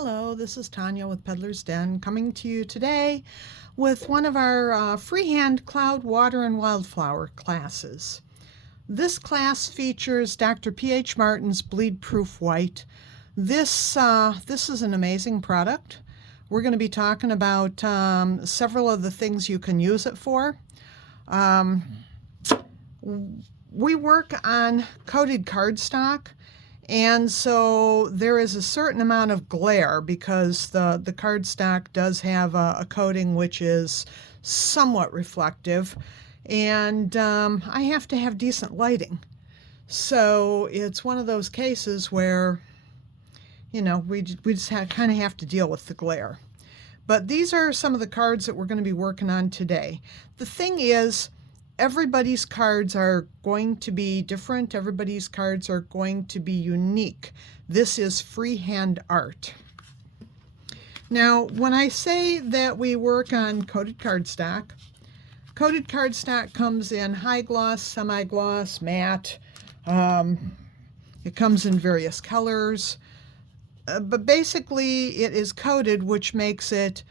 Hello, this is Tanya with Peddler's Den, coming to you today with one of our freehand cloud, water, and wildflower classes. This class features Dr. P.H. Martin's Bleed Proof White. This is an amazing product. We're going to be talking about several of the things you can use it for. We work on coated cardstock. And so there is a certain amount of glare because the cardstock does have a coating which is somewhat reflective, and I have to have decent lighting. So it's one of those cases where, we just kind of have to deal with the glare. But these are some of the cards that we're going to be working on today. The thing is, everybody's cards are going to be different. Everybody's cards are going to be unique. This is freehand art. Now, when I say that we work on coated cardstock comes in high gloss, semi-gloss, matte. It comes in various colors. But basically, it is coated, which makes it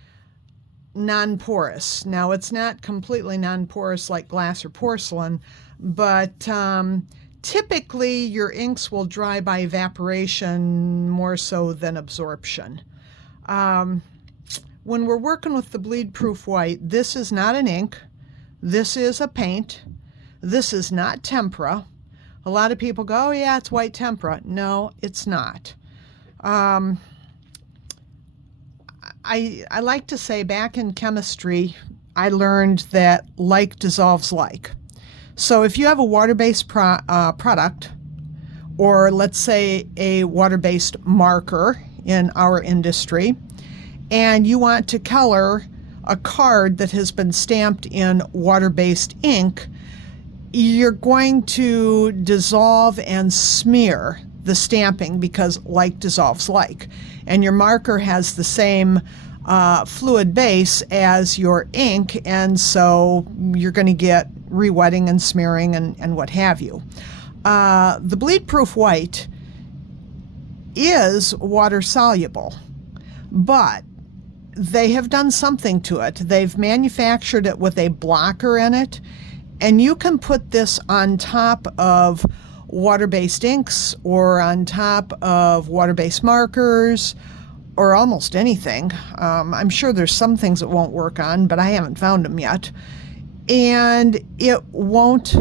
non-porous. Now, it's not completely non-porous like glass or porcelain, but typically your inks will dry by evaporation more so than absorption. When we're working with the Bleed Proof White, this is not an ink. This is a paint. This is not tempera. A lot of people go, oh yeah, it's white tempera. No, it's not. I like to say, back in chemistry, I learned that like dissolves like. So if you have a water-based product, or let's say a water-based marker in our industry, and you want to color a card that has been stamped in water-based ink, you're going to dissolve and smear the stamping because like dissolves like. And your marker has the same fluid base as your ink, and so you're going to get rewetting and smearing and what have you. The Bleed Proof White is water soluble, but they have done something to it. They've manufactured it with a blocker in it, and you can put this on top of water-based inks or on top of water-based markers or almost anything. I'm sure there's some things it won't work on, but I haven't found them yet. And it won't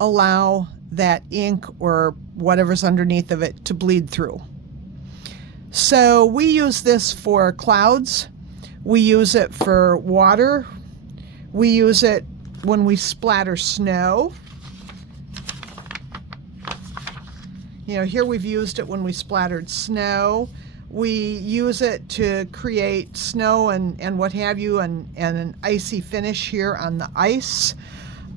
allow that ink or whatever's underneath of it to bleed through. So we use this for clouds. We use it for water. We use it when we splatter snow. Here we've used it when we splattered snow. We use it to create snow and what have you, and an icy finish here on the ice.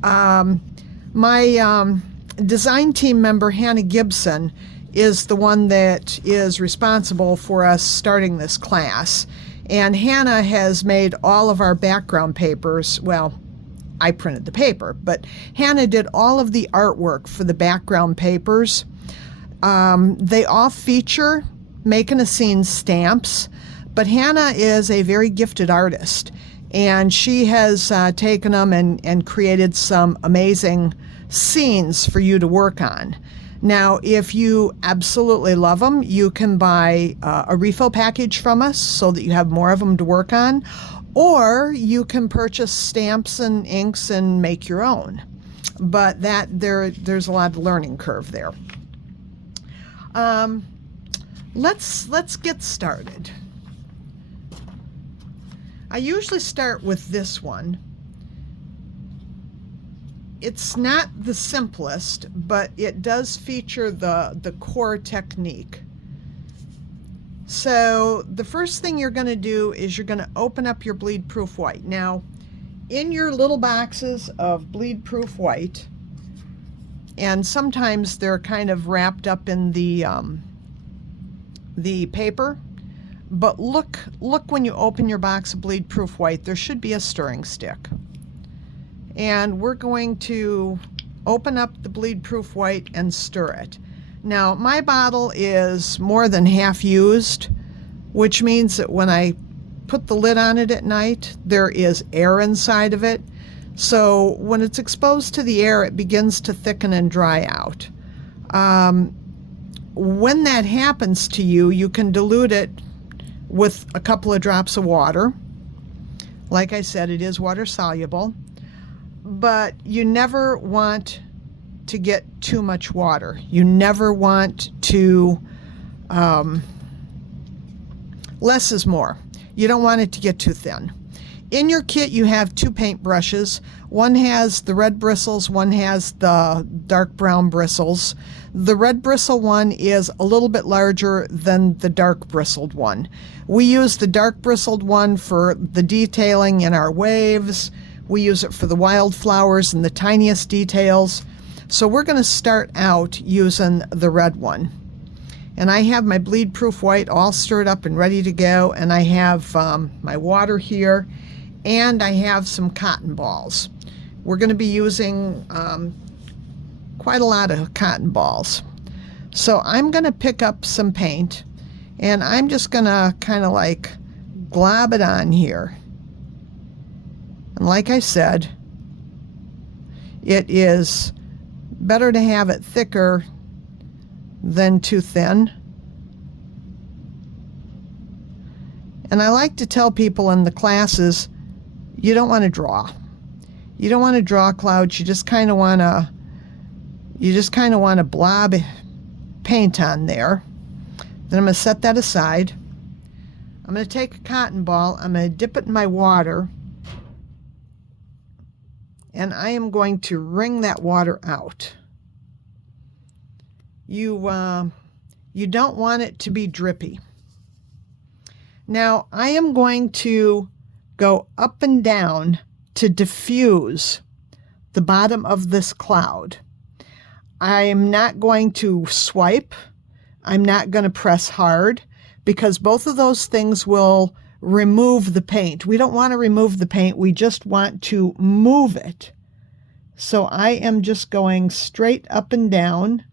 My design team member, Hannah Gibson, is the one that is responsible for us starting this class. And Hannah has made all of our background papers. Well, I printed the paper, but Hannah did all of the artwork for the background papers. They all feature making a scene stamps, but Hannah is a very gifted artist, and she has taken them and created some amazing scenes for you to work on. Now, if you absolutely love them, you can buy a refill package from us so that you have more of them to work on, or you can purchase stamps and inks and make your own. But there's a lot of learning curve there. Let's get started. I usually start with this one. It's not the simplest, but it does feature the core technique. So the first thing you're going to do is you're going to open up your Bleed Proof White. Now, in your little boxes of Bleed Proof White, and sometimes they're kind of wrapped up in the paper, but look when you open your box of Bleed Proof White, there should be a stirring stick. And we're going to open up the Bleed Proof White and stir it. Now, my bottle is more than half used, which means that when I put the lid on it at night, there is air inside of it. So when it's exposed to the air, it begins to thicken and dry out. When that happens to you, you can dilute it with a couple of drops of water. Like I said, it is water soluble, but you never want to get too much water. You never want to, less is more. You don't want it to get too thin. In your kit, you have 2 paint brushes. One has the red bristles, one has the dark brown bristles. The red bristle one is a little bit larger than the dark bristled one. We use the dark bristled one for the detailing in our waves. We use it for the wildflowers and the tiniest details. So we're going to start out using the red one. And I have my bleed proof white all stirred up and ready to go. And I have my water here. And I have some cotton balls. We're going to be using quite a lot of cotton balls. So I'm going to pick up some paint, and I'm just going to kind of like glob it on here. And like I said, it is better to have it thicker than too thin. And I like to tell people in the classes, you don't want to draw. You don't want to draw clouds. You just kind of want to blob paint on there. Then I'm going to set that aside. I'm going to take a cotton ball. I'm going to dip it in my water. And I am going to wring that water out. You don't want it to be drippy. Now I am going to go up and down to diffuse the bottom of this cloud. I am not going to swipe. I'm not going to press hard, because both of those things will remove the paint. We don't want to remove the paint. We just want to move it. So I am just going straight up and down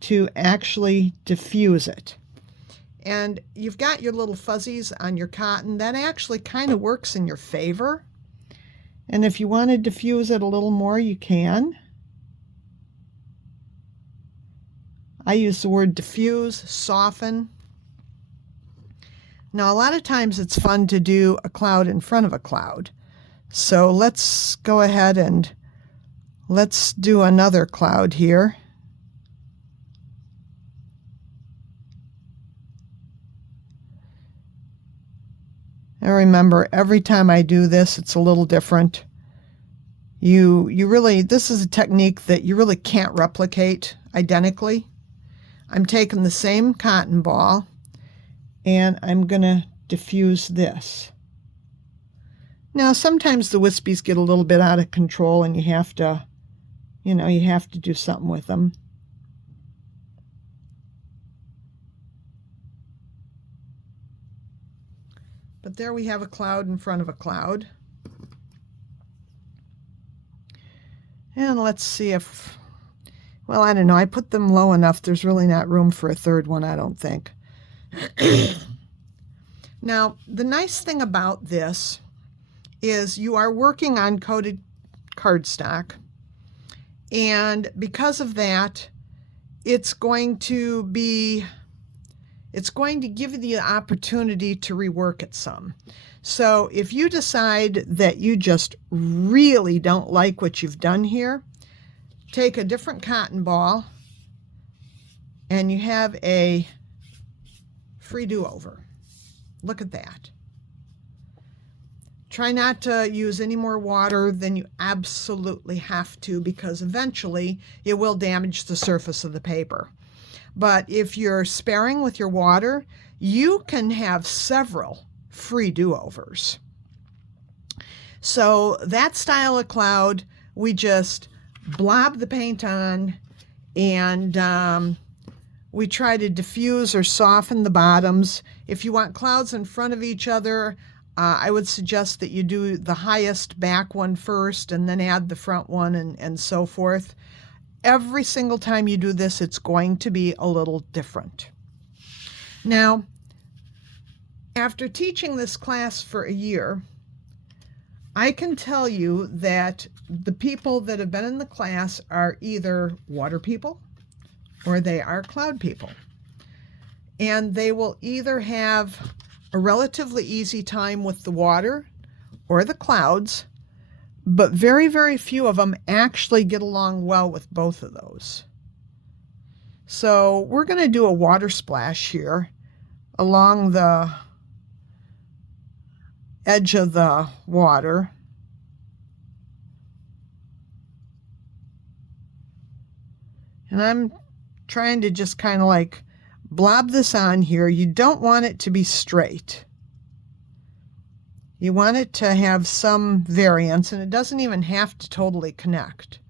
to actually diffuse it. And you've got your little fuzzies on your cotton. That actually kind of works in your favor. And if you want to diffuse it a little more, you can. I use the word diffuse, soften. Now, a lot of times it's fun to do a cloud in front of a cloud. So let's go ahead and let's do another cloud here. And remember, every time I do this, it's a little different. You really, this is a technique that you really can't replicate identically. I'm taking the same cotton ball and I'm going to diffuse this. Now, sometimes the wispies get a little bit out of control and you have to do something with them. But there we have a cloud in front of a cloud. And let's see if, well, I don't know. I put them low enough. There's really not room for a third one, I don't think. Now, the nice thing about this is you are working on coated cardstock. And because of that, it's going to give you the opportunity to rework it some. So if you decide that you just really don't like what you've done here, take a different cotton ball and you have a free do-over. Look at that. Try not to use any more water than you absolutely have to, because eventually it will damage the surface of the paper. But if you're sparing with your water, you can have several free do-overs. So that style of cloud, we just blob the paint on and we try to diffuse or soften the bottoms. If you want clouds in front of each other, I would suggest that you do the highest back one first and then add the front one and so forth. Every single time you do this, it's going to be a little different. Now, after teaching this class for a year, I can tell you that the people that have been in the class are either water people or they are cloud people. And they will either have a relatively easy time with the water or the clouds, but very, very few of them actually get along well with both of those. So we're going to do a water splash here along the edge of the water. And I'm trying to just kind of like blob this on here. You don't want it to be straight. You want it to have some variance, and it doesn't even have to totally connect.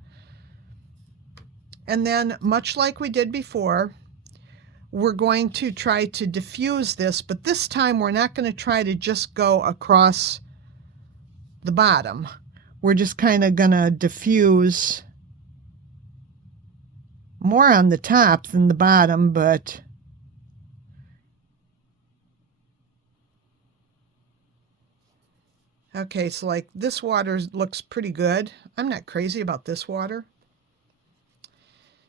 And then, much like we did before, we're going to try to diffuse this, but this time we're not going to try to just go across the bottom. We're just kind of going to diffuse more on the top than the bottom, but okay, so like this water looks pretty good. I'm not crazy about this water.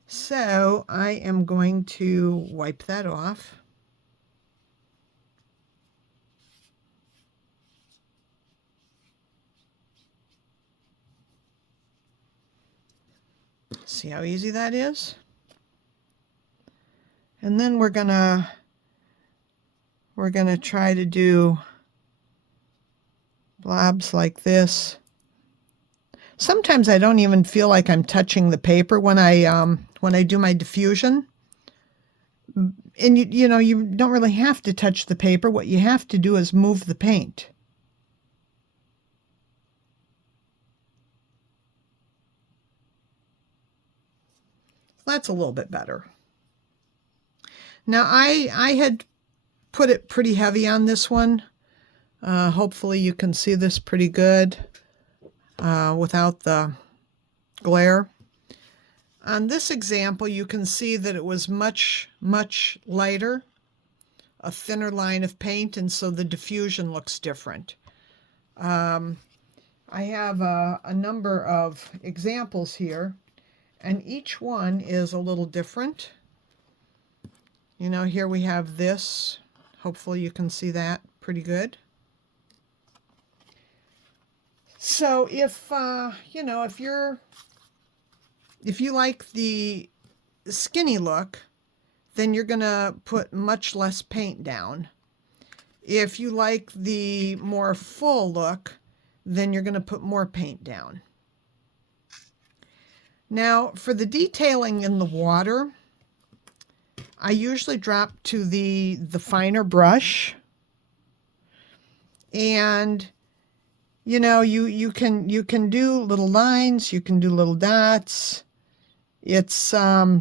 So I am going to wipe that off. See how easy that is? And then we're gonna try to do blobs like this. Sometimes I don't even feel like I'm touching the paper when I do my diffusion. And you know, you don't really have to touch the paper. What you have to do is move the paint. That's a little bit better. Now I had put it pretty heavy on this one. Hopefully you can see this pretty good without the glare. On this example, you can see that it was much, much lighter, a thinner line of paint, and so the diffusion looks different. I have a number of examples here, and each one is a little different. You know, here we have this. Hopefully you can see that pretty good. So if, you know, if you like the skinny look, then you're going to put much less paint down. If you like the more full look, then you're going to put more paint down. Now, for the detailing in the water, I usually drop to the finer brush. And you know, you can do little lines, you can do little dots. It's not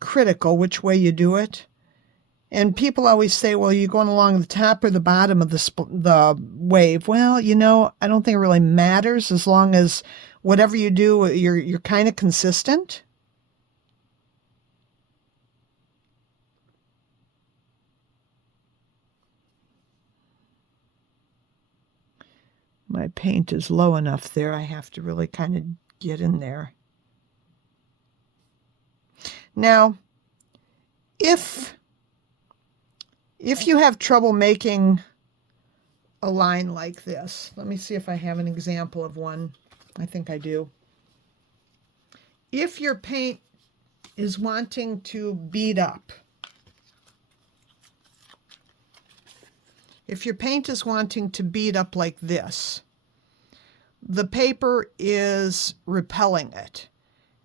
critical which way you do it. And people always say, well, you're going along the top or the bottom of the wave. Well, you know, I don't think it really matters as long as whatever you do, you're kind of consistent. My paint is low enough there. I have to really kind of get in there. Now, if you have trouble making a line like this, let me see if I have an example of one. I think I do. If your paint is wanting to bead up, if your paint is wanting to bead up like this, the paper is repelling it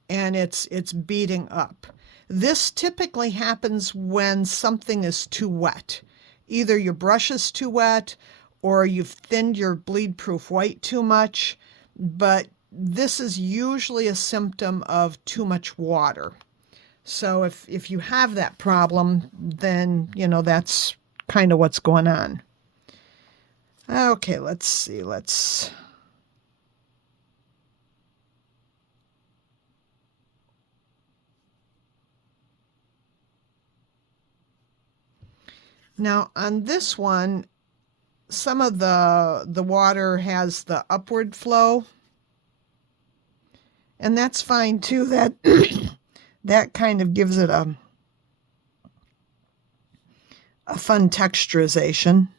and it's beading up. This typically happens when something is too wet. Either your brush is too wet or you've thinned your bleed-proof white too much, but this is usually a symptom of too much water. So if you have that problem, then, you know, that's kind of what's going on. Okay, let's see. Now on this one, some of the water has the upward flow, and that's fine too. That that kind of gives it a fun texturization.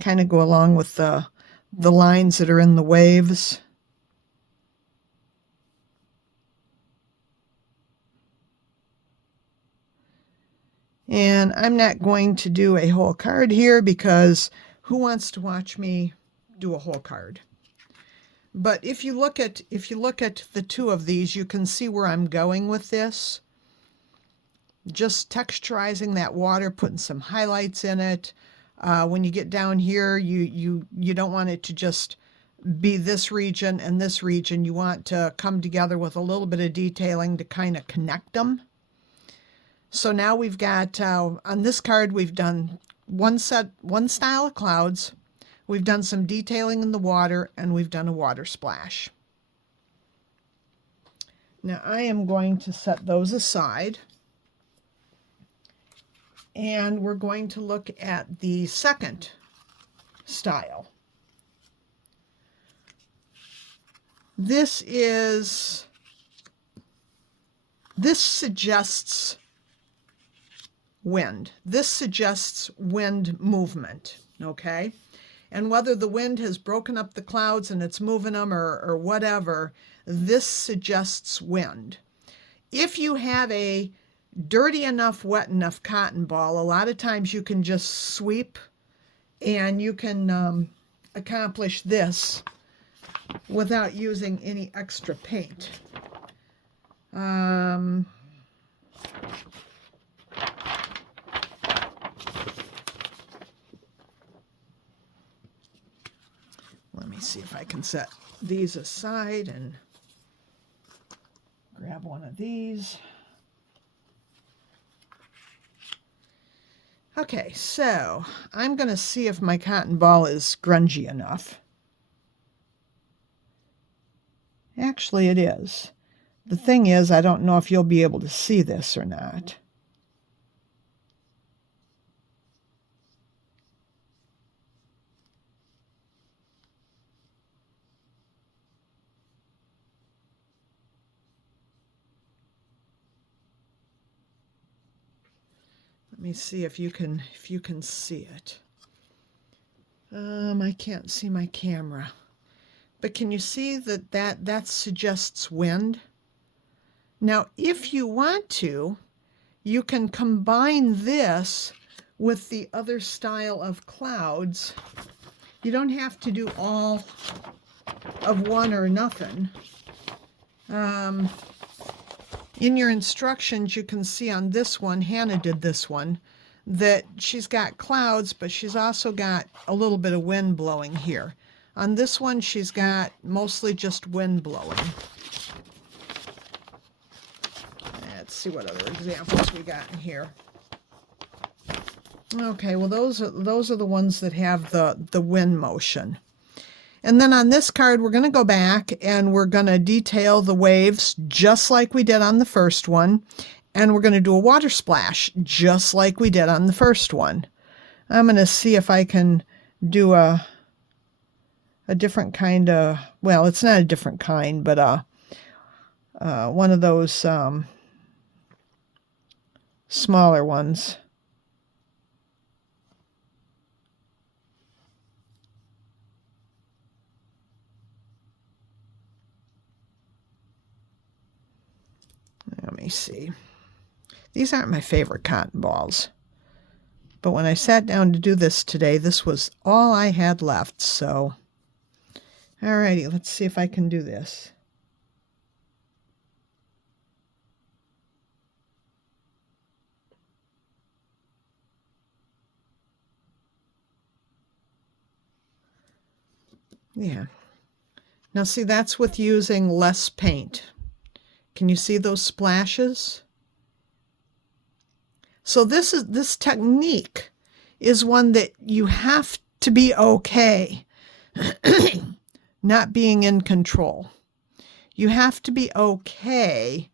Kind of go along with the lines that are in the waves. And I'm not going to do a whole card here because who wants to watch me do a whole card? But if you look at the two of these, you can see where I'm going with this. Just texturizing that water, putting some highlights in it. When you get down here, you don't want it to just be this region and this region. You want to come together with a little bit of detailing to kind of connect them. So now we've got, on this card, we've done one style of clouds, we've done some detailing in the water, and we've done a water splash. Now I am going to set those aside, and we're going to look at the second style. This suggests wind. This suggests wind movement, okay? And whether the wind has broken up the clouds and it's moving them or whatever, this suggests wind. If you have a dirty enough, wet enough cotton ball, a lot of times you can just sweep and you can accomplish this without using any extra paint. Let me see if I can set these aside and grab one of these. Okay, so I'm going to see if my cotton ball is grungy enough. Actually, it is. The thing is, I don't know if you'll be able to see this or not. Let me see if you can see it. I can't see my camera. But can you see that suggests wind? Now, if you want to, you can combine this with the other style of clouds. You don't have to do all of one or nothing. In your instructions, you can see on this one, Hannah did this one, that she's got clouds, but she's also got a little bit of wind blowing here. On this one, she's got mostly just wind blowing. Let's see what other examples we got in here. Okay, well those are the ones that have the wind motion. And then on this card, we're going to go back and we're going to detail the waves just like we did on the first one. And we're going to do a water splash just like we did on the first one. I'm going to see if I can do a different kind of, well, it's not a different kind, but one of those smaller ones. Let me see. These aren't my favorite cotton balls. But when I sat down to do this today, this was all I had left, so. Alrighty, let's see if I can do this. Yeah. Now see, that's with using less paint. Can you see those splashes? So this technique is one that you have to be okay not being in control. You have to be okay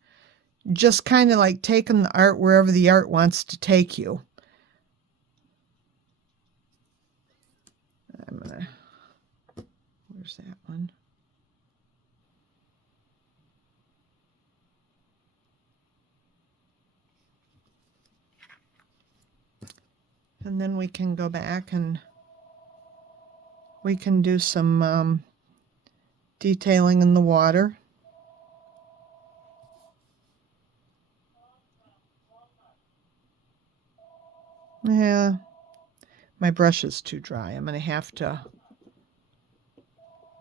just kind of like taking the art wherever the art wants to take you. I'm gonna, where's that one? And then we can go back and we can do some detailing in the water. Yeah, my brush is too dry. I'm going to have to,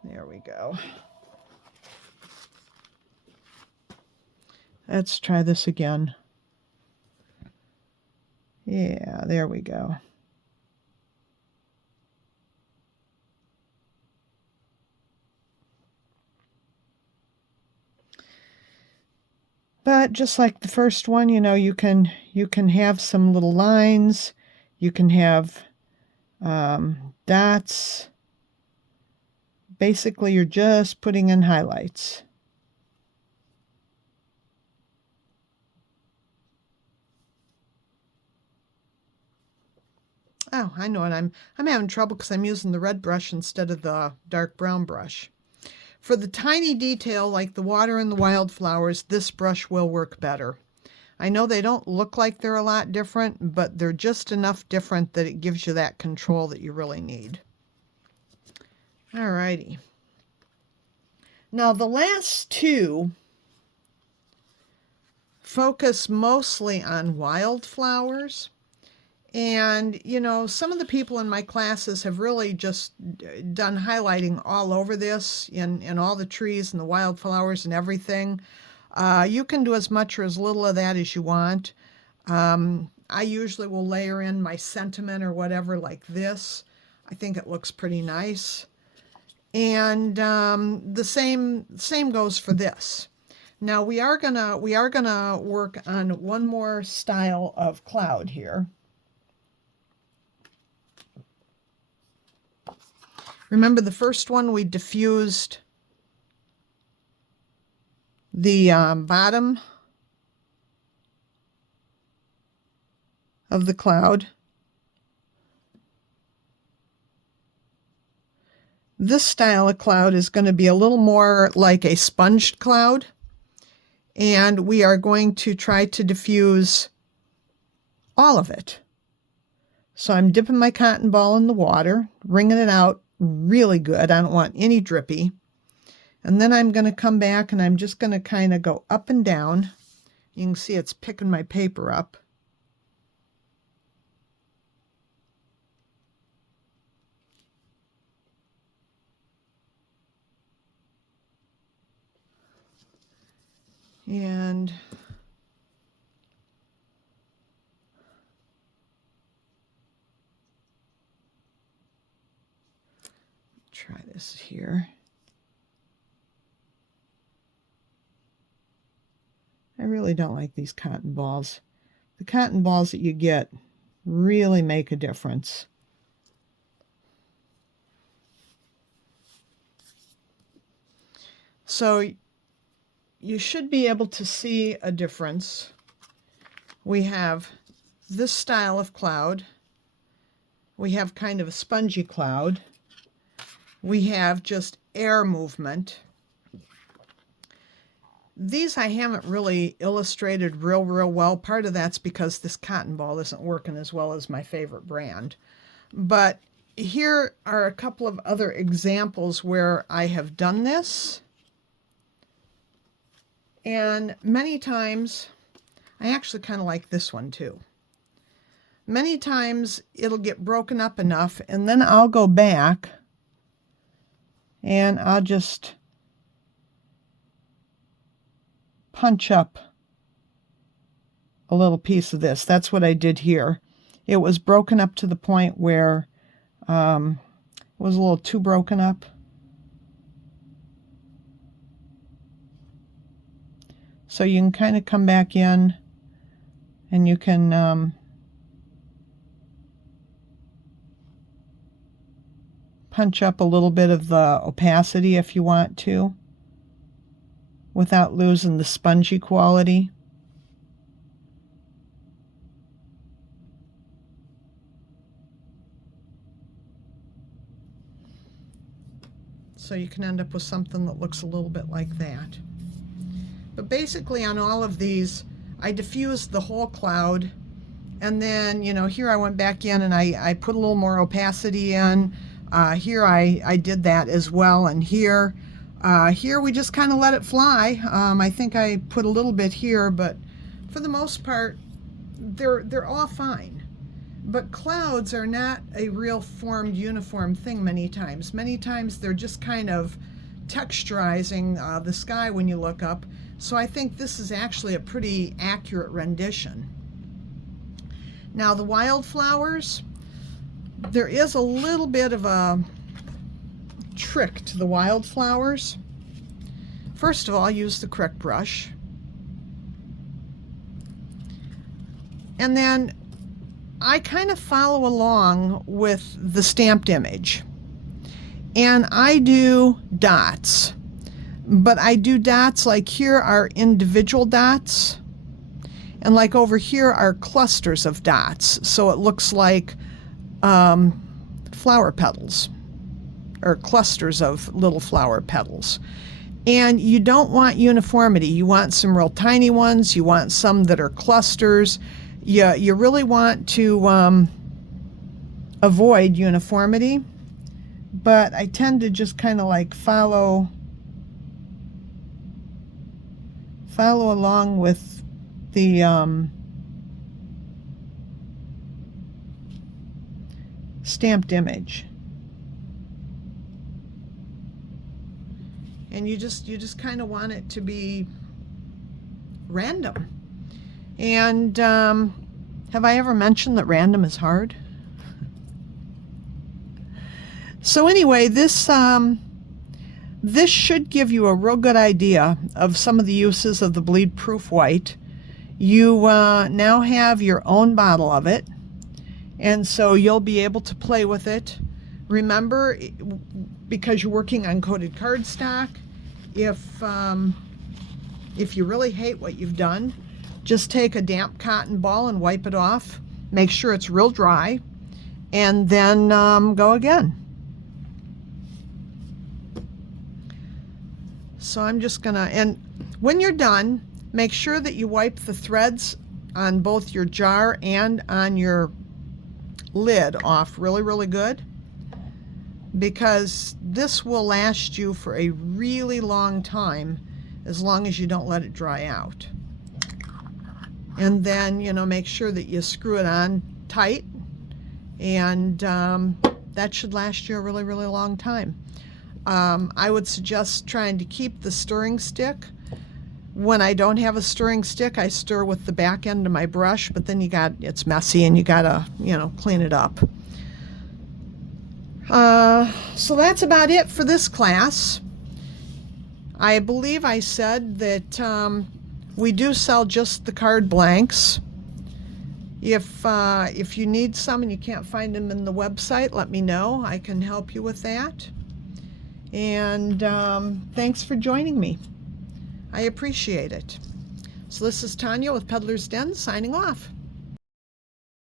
there we go. Let's try this again. Yeah, there we go. But just like the first one, you know, you can have some little lines, you can have dots. Basically, you're just putting in highlights. Oh, I know it. I'm having trouble because I'm using the red brush instead of the dark brown brush. For the tiny detail like the water and the wildflowers, this brush will work better. I know they don't look like they're a lot different, but they're just enough different that it gives you that control that you really need. Alrighty. Now the last two focus mostly on wildflowers. And, you know, some of the people in my classes have really just done highlighting all over this in all the trees and the wildflowers and everything. You can do as much or as little of that as you want. I usually will layer in my sentiment or whatever like this. I think it looks pretty nice. And the same goes for this. Now we are gonna work on one more style of cloud here. Remember the first one we diffused the bottom of the cloud. This style of cloud is going to be a little more like a sponged cloud, and we are going to try to diffuse all of it. So I'm dipping my cotton ball in the water, wringing it out really good. I don't want any drippy. And then I'm going to come back and I'm just going to kind of go up and down. You can see it's picking my paper up. And try this here. I really don't like these cotton balls. The cotton balls that you get really make a difference. So you should be able to see a difference. We have this style of cloud. We have kind of a spongy cloud. We have just air movement. These I haven't really illustrated real well. Part of that's because this cotton ball isn't working as well as my favorite brand. But here are a couple of other examples where I have done this. And many times, I actually kind of like this one too. Many times it'll get broken up enough and then I'll go back and I'll just punch up a little piece of this. That's what I did here. It was broken up to the point where it was a little too broken up. So you can kind of come back in and you can punch up a little bit of the opacity if you want to, without losing the spongy quality. So you can end up with something that looks a little bit like that. But basically on all of these, I diffused the whole cloud, and then, you know, here I went back in and I put a little more opacity in. Here I did that as well, and here we just kind of let it fly. I think I put a little bit here, but for the most part, they're all fine. But clouds are not a real formed, uniform thing many times. Many times they're just kind of texturizing the sky when you look up. So I think this is actually a pretty accurate rendition. Now the wildflowers, there is a little bit of a trick to the wildflowers. First of all, use the correct brush. And then I kind of follow along with the stamped image. And I do dots. But I do dots like here are individual dots. And like over here are clusters of dots. So it looks like flower petals, or clusters of little flower petals. And you don't want uniformity. You want some real tiny ones. You want some that are clusters. You really want to avoid uniformity. But I tend to just kind of like follow along with the stamped image. And you just kind of want it to be random. And have I ever mentioned that random is hard? So anyway, this should give you a real good idea of some of the uses of the bleed proof white. You now have your own bottle of it, and so you'll be able to play with it. Remember, because you're working on coated cardstock, if you really hate what you've done, just take a damp cotton ball and wipe it off. Make sure it's real dry, and then go again. So I'm just gonna, and when you're done, make sure that you wipe the threads on both your jar and on your lid off really, really good, because this will last you for a really long time as long as you don't let it dry out. And then, you know, make sure that you screw it on tight, and that should last you a really, really long time. I would suggest trying to keep the stirring stick. When I don't have a stirring stick, I stir with the back end of my brush, but then it's messy and you gotta, you know, clean it up. So that's about it for this class. I believe I said that we do sell just the card blanks. If you need some and you can't find them in the website, let me know. I can help you with that. And thanks for joining me. I appreciate it. So this is Tanya with Peddler's Den signing off.